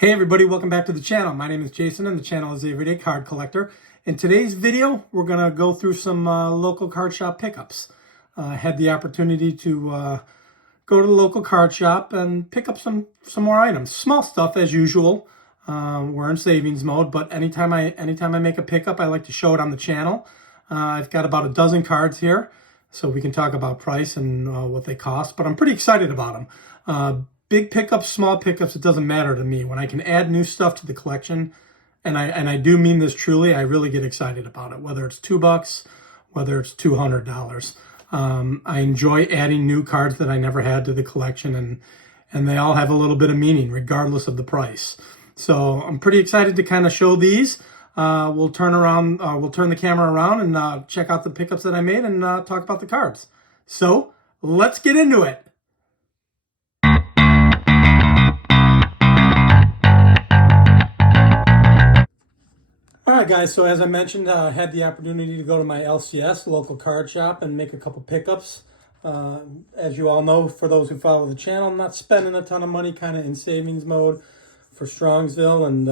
Hey everybody, welcome back to the channel. My name is Jason and the channel is Everyday Card Collector. In today's video, we're going to go through some local card shop pickups. I had the opportunity to go to the local card shop and pick up some more items. Small stuff as usual. We're in savings mode, but anytime I make a pickup, I like to show it on the channel. I've got about a dozen cards here, so we can talk about price and what they cost, but I'm pretty excited about them. Big pickups, small pickups, it doesn't matter to me. When I can add new stuff to the collection, and I do mean this truly, I really get excited about it. Whether it's $2, whether it's $200. I enjoy adding new cards that I never had to the collection, and they all have a little bit of meaning, regardless of the price. So I'm pretty excited to kind of show these. We'll turn the camera around and check out the pickups that I made and talk about the cards. So let's get into it. Alright guys, so as I mentioned, I had the opportunity to go to my LCS, local card shop, and make a couple pickups. As you all know, for those who follow the channel, I'm not spending a ton of money, kind of in savings mode for Strongsville, and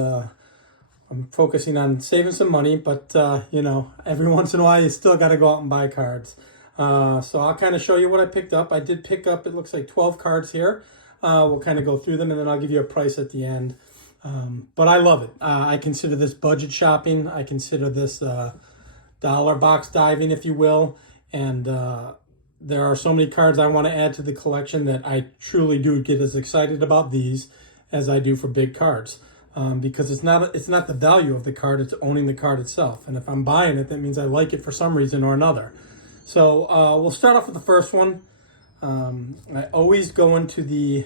I'm focusing on saving some money, but you know, every once in a while you still got to go out and buy cards. So I'll kind of show you what I picked up. I did pick up, it looks like 12 cards here. We'll kind of go through them and then I'll give you a price at the end. But I love it. I consider this budget shopping. I consider this dollar box diving, if you will. And there are so many cards I want to add to the collection that I truly do get as excited about these as I do for big cards. Because it's not the value of the card, it's owning the card itself. And if I'm buying it, that means I like it for some reason or another. So we'll start off with the first one. I always go into the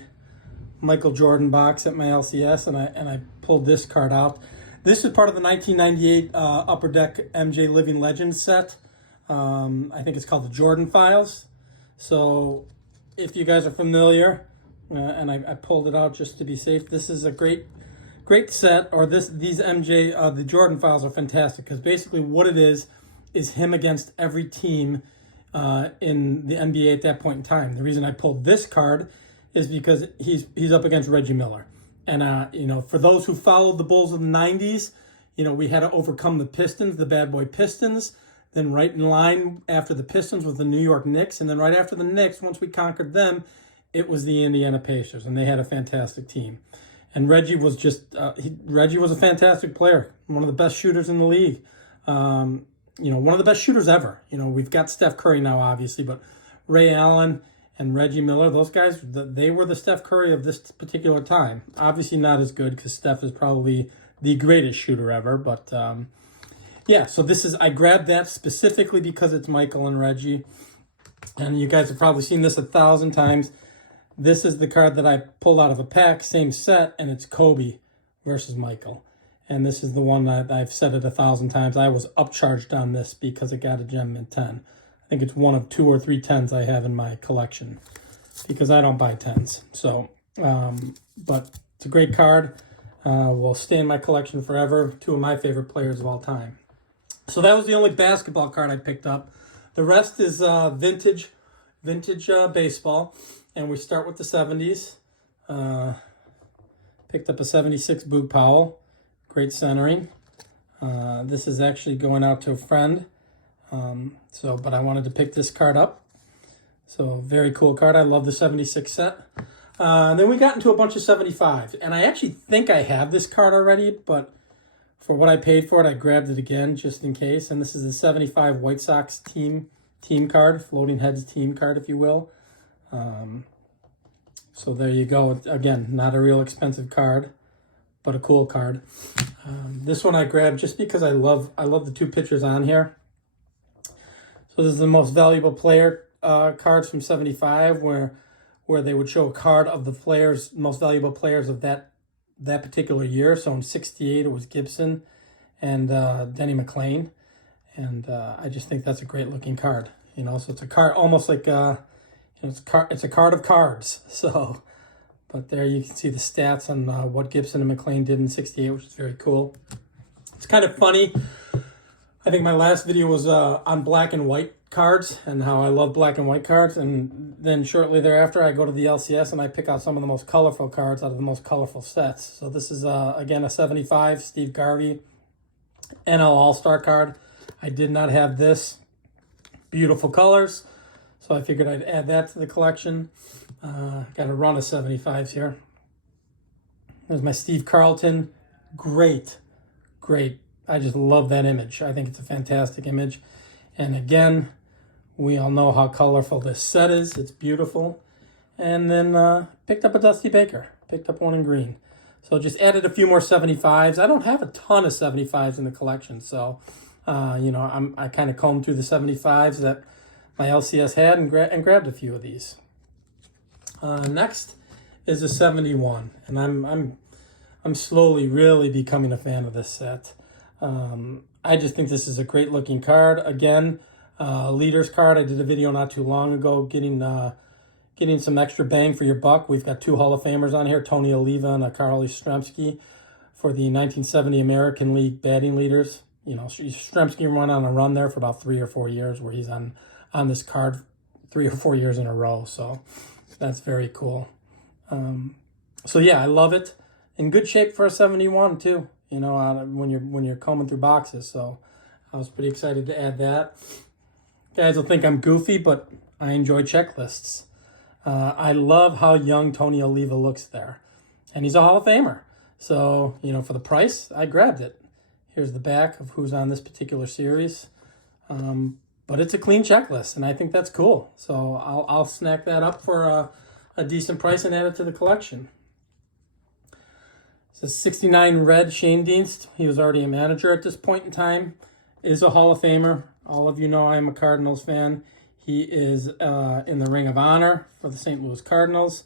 Michael Jordan box at my LCS, and I pulled this card out. This is part of the 1998 Upper Deck MJ Living Legends set. I think it's called the Jordan Files. So if you guys are familiar, and I pulled it out just to be safe, this is a great set. Or these MJ, the Jordan Files are fantastic, because basically what it is him against every team in the NBA at that point in time. The reason I pulled this card is because he's up against Reggie Miller. And, you know, for those who followed the Bulls of the 90s, you know, we had to overcome the Pistons, the bad boy Pistons. Then right in line after the Pistons was the New York Knicks. And then right after the Knicks, once we conquered them, it was the Indiana Pacers. And they had a fantastic team. And Reggie was Reggie was a fantastic player. One of the best shooters in the league. You know, one of the best shooters ever. You know, we've got Steph Curry now, obviously, but Ray Allen and Reggie Miller, those guys, they were the Steph Curry of this particular time. Obviously not as good, because Steph is probably the greatest shooter ever. But yeah, so I grabbed that specifically because it's Michael and Reggie. And you guys have probably seen this 1,000 times. This is the card that I pulled out of a pack, same set, and it's Kobe versus Michael. And this is the one that I've said it 1,000 times. I was upcharged on this because it got a gem mint 10. I think it's one of 2 or 3 10s I have in my collection, because I don't buy 10s. So, but it's a great card. Will stay in my collection forever. 2 of my favorite players of all time. So that was the only basketball card I picked up. The rest is vintage baseball, and we start with the 70s. Picked up a 76 Boog Powell. Great centering. This is actually going out to a friend. But I wanted to pick this card up. So very cool card. I love the 76 set. Then we got into a bunch of 75. And I actually think I have this card already, but for what I paid for it, I grabbed it again just in case. And this is the 75 White Sox team card, Floating Heads team card, if you will. So there you go. Again, not a real expensive card, but a cool card. This one I grabbed just because I love the 2 pictures on here. So this is the most valuable player cards from 75, where they would show a card of the most valuable players of that particular year. So in 68, it was Gibson and Denny McLain. And I just think that's a great looking card. You know, so it's a card almost like, you know, it's a card of cards. So, but there you can see the stats on what Gibson and McLain did in 68, which is very cool. It's kind of funny. I think my last video was on black and white cards and how I love black and white cards. And then shortly thereafter, I go to the LCS and I pick out some of the most colorful cards out of the most colorful sets. So this is, again, a 75 Steve Garvey NL All-Star card. I did not have this. Beautiful colors. So I figured I'd add that to the collection. Got a run of 75s here. There's my Steve Carlton. Great. I just love that image. I think it's a fantastic image. And again, we all know how colorful this set is. It's beautiful. And then picked up a Dusty Baker. Picked up one in green. So just added a few more 75s. I don't have a ton of 75s in the collection. So, I kind of combed through the 75s that my LCS had and grabbed a few of these. Next is a 71. And I'm slowly really becoming a fan of this set. I just think this is a great looking card. Again, leaders card. I did a video not too long ago getting some extra bang for your buck. We've got 2 Hall of Famers on here, Tony Oliva and Carl Yastrzemski for the 1970 American League batting leaders. You know, Yastrzemski went on a run there for about 3 or 4 years where he's on this card 3 or 4 years in a row. So that's very cool. So yeah, I love it. In good shape for a 71 too. You know, when you're combing through boxes. So I was pretty excited to add that. Guys will think I'm goofy, but I enjoy checklists. I love how young Tony Oliva looks there. And he's a Hall of Famer. So, for the price, I grabbed it. Here's the back of who's on this particular series. But it's a clean checklist, and I think that's cool. So I'll snack that up for a decent price and add it to the collection. It's a 69 red Shane Dienst. He was already a manager at this point in time. Is a Hall of Famer. All of you know I am a Cardinals fan. He is in the Ring of Honor for the St. Louis Cardinals.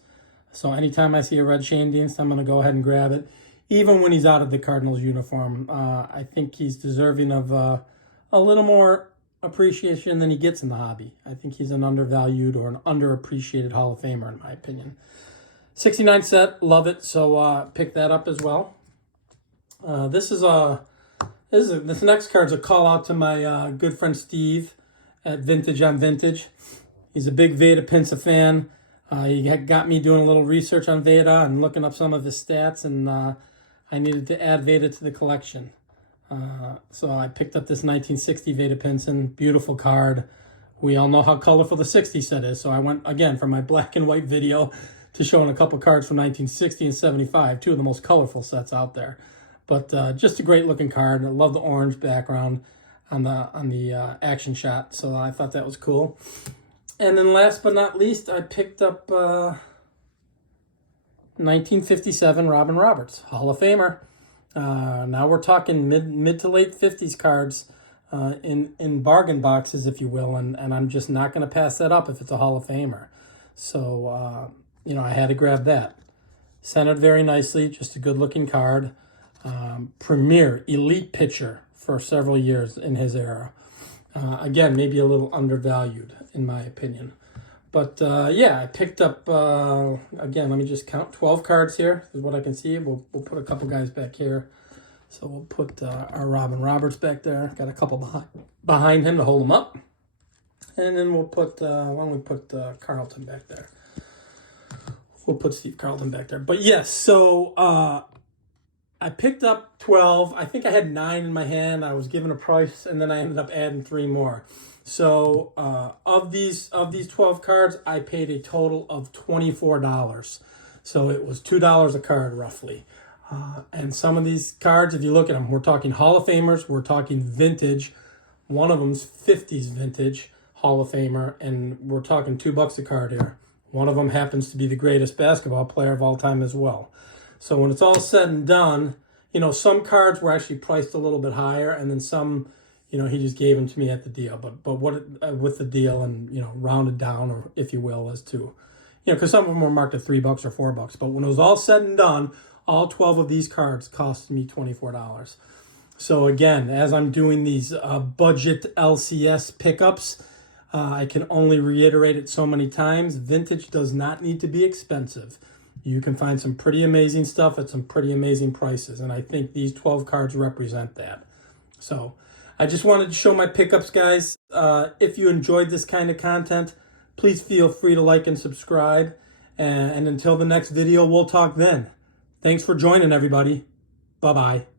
So anytime I see a red Shane Dienst, I'm going to go ahead and grab it. Even when he's out of the Cardinals uniform, I think he's deserving of a little more appreciation than he gets in the hobby. I think he's an undervalued or an underappreciated Hall of Famer, in my opinion. 69 set, love it. So pick that up as well. This next card's a call out to my good friend Steve at Vintage on Vintage. He's a big Veda Pinsa fan. He got me doing a little research on Veda and looking up some of his stats, and I needed to add Veda to the collection. So I picked up this 1960 Veda Pinson. Beautiful card. We all know how colorful the 60 set is, so I went, again, from my black and white video to showing a couple cards from 1960 and 75, 2 of the most colorful sets out there. But just a great looking card. I love the orange background on the action shot, so I thought that was cool. And then last but not least, I picked up 1957 Robin Roberts, Hall of Famer. Now we're talking mid to late 50s cards in bargain boxes, if you will, and I'm just not going to pass that up if it's a Hall of Famer. So, I had to grab that. Centered very nicely, just a good-looking card. Premier elite pitcher for several years in his era. Again, maybe a little undervalued, in my opinion. But, I picked up, again, let me just count 12 cards here. This is what I can see. We'll put a couple guys back here. So we'll put our Robin Roberts back there. Got a couple behind him to hold him up. And then we'll put, why don't we put Carlton back there. We'll put Steve Carlton back there. But yes, so I picked up 12. I think I had 9 in my hand. I was given a price, and then I ended up adding 3 more. So of these 12 cards, I paid a total of $24. So it was $2 a card, roughly. And some of these cards, if you look at them, we're talking Hall of Famers, we're talking vintage. One of them's 50s vintage Hall of Famer, and we're talking $2 a card here. One of them happens to be the greatest basketball player of all time as well. So when it's all said and done, some cards were actually priced a little bit higher, and then some, he just gave them to me at the deal. But with the deal and, rounded down, or if you will, as to, because some of them were marked at $3 or $4. But when it was all said and done, all 12 of these cards cost me $24. So again, as I'm doing these budget LCS pickups, I can only reiterate it so many times. Vintage does not need to be expensive. You can find some pretty amazing stuff at some pretty amazing prices, and I think these 12 cards represent that. So, I just wanted to show my pickups, guys. If you enjoyed this kind of content, please feel free to like and subscribe. And until the next video, we'll talk then. Thanks for joining, everybody. Bye-bye.